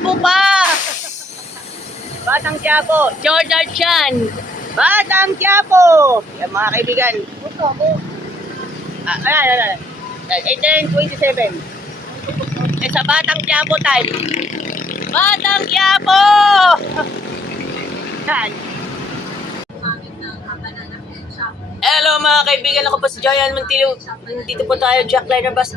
Quiapo pa! Batang Quiapo, Jordan Chan. Batang Quiapo! Yan mga kaibigan. Ayan. 1827. Sa Batang Quiapo time. Batang Quiapo! Yan. Hello mga kaibigan, ako po si Joyan Montilo. Dito po tayo, Jackliner Bus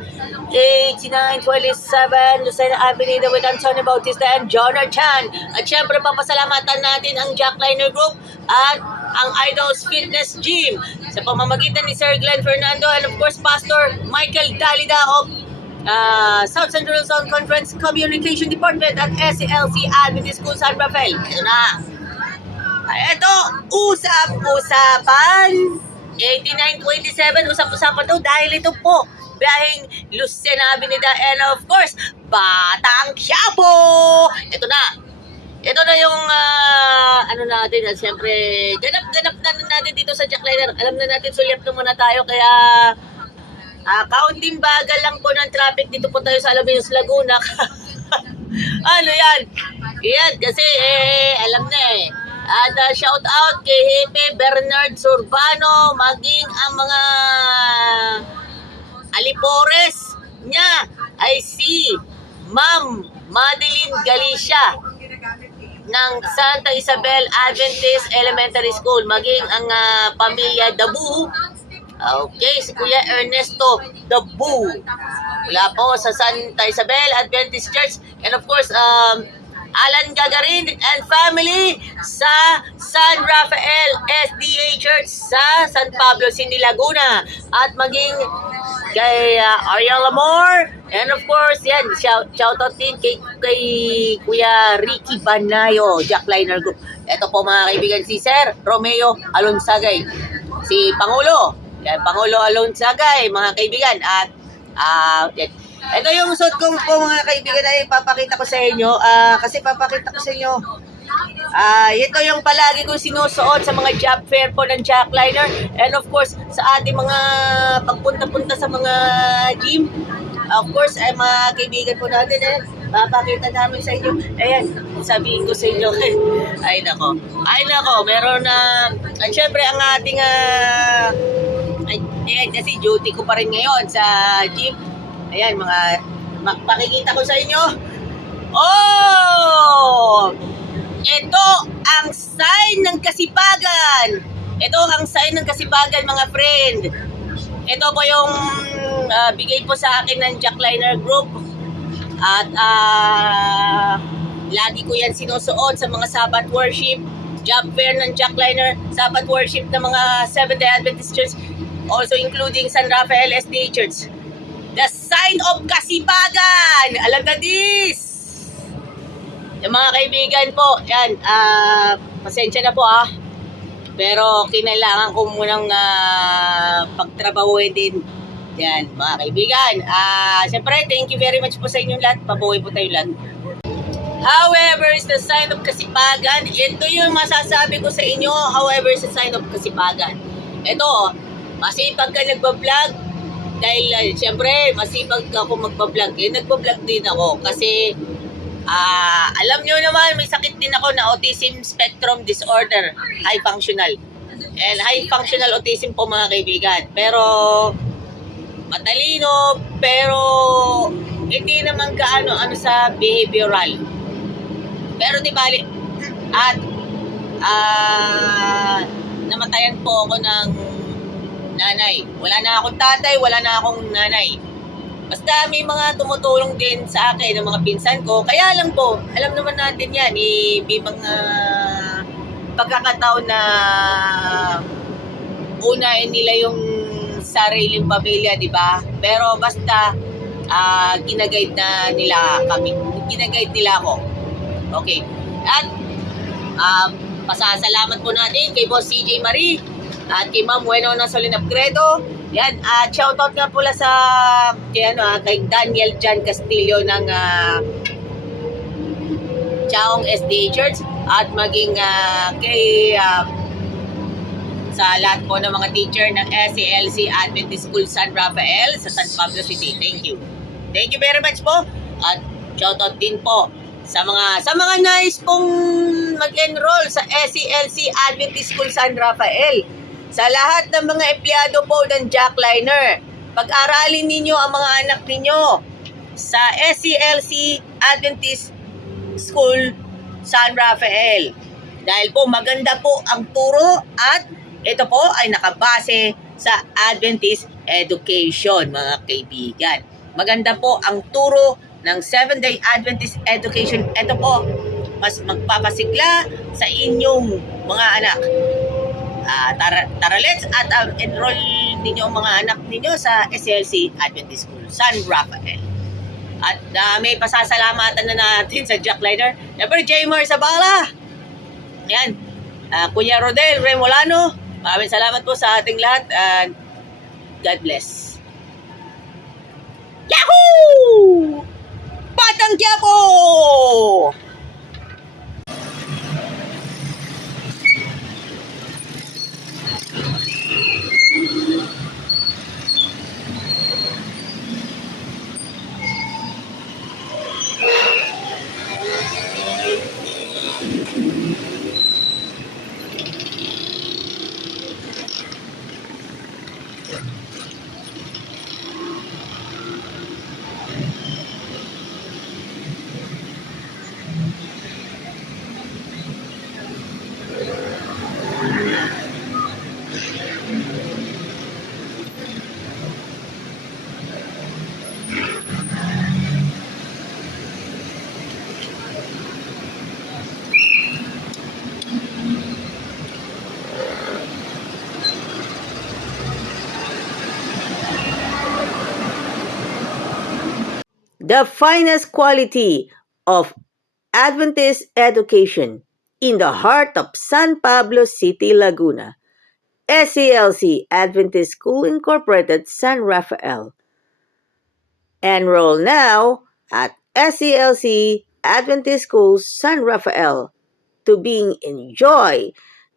8927 Lucena Avenue with Antonio Bautista and Jonah Chan. At syempre papasalamatan natin ang Jackliner Group at ang Idols Fitness Gym sa pamamagitan ni Sir Glenn Fernando and of course Pastor Michael Dalida of South Central Zone Conference Communication Department at SCLC Adventist School San Rafael. Ito na. Ito, usap-usapan. 8927, usap-usapan daw dahil ito po biyaheng Lucena Avenida and of course, Batang Quiapo. Ito na. Ito na yung ano natin, siyempre, ganap-ganap na natin dito sa Jackliner. Alam na natin, sulyap na muna tayo, kaya kaunting bagal lang po ng traffic dito po tayo sa Alaminos, Laguna. Ano yan? Yan, kasi alam na At shout out kay Hepe Bernard Surbano, maging ang mga alipores niya ay si Ma'am Madeline Galicia ng Santa Isabel Adventist Elementary School, maging ang pamilya Dabu. Okay, si Kuya Ernesto Dabu mula po sa Santa Isabel Adventist Church, and of course Alan Gagarin and family sa San Rafael SDA Church sa San Pablo City, Laguna, at maging kay Ariel Amor, and of course yan, shout out din kay Kuya Ricky Banayo, Jackliner Group. Ito po mga kaibigan, si Sir Romeo Alonsagay, si Pangulo, yan, Pangulo Alonsagay mga kaibigan. At ito yung suit ko po mga kaibigan ay papakita ko sa inyo. Kasi papakita ko sa inyo. Ito yung palagi kong sinusuot sa mga job fair po ng Jackliner. And of course, sa ating mga pagpunta-punta sa mga gym. Of course, ay mga kaibigan po natin papakita namin sa inyo. Ayan, sabihin ko sa inyo. Ay nako, meron na. At syempre ang ating kasi duty ko pa rin ngayon sa gym. Ayan, pakikita ko sa inyo. Oh! Ito ang sign ng kasipagan. Ito ang sign ng kasipagan, mga friend. Ito po yung bigay po sa akin ng Jackliner Group. At lagi ko yan sinusuot sa mga Sabbath worship, job fair ng Jackliner, Sabbath worship ng mga Seventh-day Adventist Church, also including San Rafael SDA Church. The sign of kasipagan. Alam na this. Yung mga kaibigan po, yan, pasensya na po pero kinailangan ko munang pagtrabahuin din. Yan, mga kaibigan. Siyempre, thank you very much po sa inyong lahat. Pabuhay po tayo lahat. However, is the sign of kasipagan. Ito yung masasabi ko sa inyo. However, is the sign of kasipagan. Ito, masipag ka nagbablog. Dahil siyempre, masipag ako magbablog. Nagbablog din ako kasi alam nyo naman, may sakit din ako na autism spectrum disorder, high functional. And high functional autism po mga kaibigan. Pero matalino, pero hindi naman kaano sa behavioral. Pero di bali, at namatayan po ako ng nanay. Wala na akong tatay, wala na akong nanay. Basta may mga tumutulong din sa akin ng mga pinsan ko. Kaya lang po, alam naman natin yan, may mga pagkakataon na unahin nila yung sariling pamilya, di ba? Pero basta ginaguide na nila kami. Ginaguide nila ako. Okay. At pasasalamat po natin kay Boss CJ Marie at kay Ma'am Bueno ng Solin Upgredo. Yan, shoutout nga pula sa kay Daniel Jan Castillo ng Chaong SDA Church at maging kay sa lahat po ng mga teacher ng SCLC Adventist School San Rafael sa San Pablo City. Thank you. Thank you very much po. At shoutout din po Sa mga nais pong mag-enroll sa SELC Adventist School San Rafael, sa lahat ng mga empleyado po ng Jackliner, pag-aralin ninyo ang mga anak ninyo sa SELC Adventist School San Rafael. Dahil po maganda po ang turo at ito po ay nakabase sa Adventist education, mga kaibigan. Maganda po ang turo ng 7-day Adventist education. Ito po, mas magpapasigla sa inyong mga anak. Tara let's at enroll ninyo ang mga anak ninyo sa SLC Adventist School San Rafael. At may pasasalamatan na natin sa Jackliner. Siyempre, Jaymar Sabala. Yan. Kuya Rodel Remolano. Maraming salamat po sa ating lahat. And God bless. Yahoo! Batang Quiapo! The finest quality of Adventist education in the heart of San Pablo City, Laguna. SELC Adventist School Incorporated, San Rafael. Enroll now at SELC Adventist School San Rafael to enjoy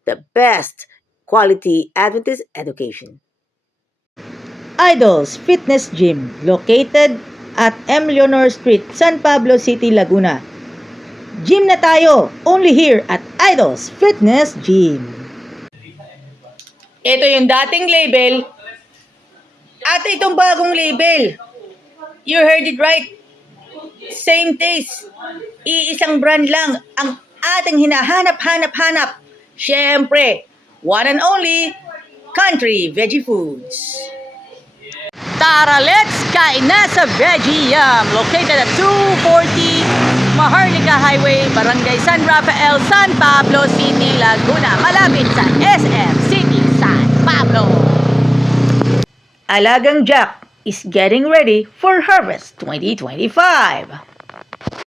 the best quality Adventist education. Idols Fitness Gym, located at M. Leonor Street, San Pablo City, Laguna. Gym na tayo, only here at Idols Fitness Gym. Ito yung dating label at itong bagong label. You heard it right. Same taste. Iisang brand lang ang ating hinahanap-hanap-hanap. Siyempre, one and only Country Veggie Foods. Tara, let's kain na sa Veggie Yum, located at 240 Maharlika Highway, Barangay San Rafael, San Pablo City, Laguna, malapit sa SM City, San Pablo. Alagang Jack is getting ready for Harvest 2025.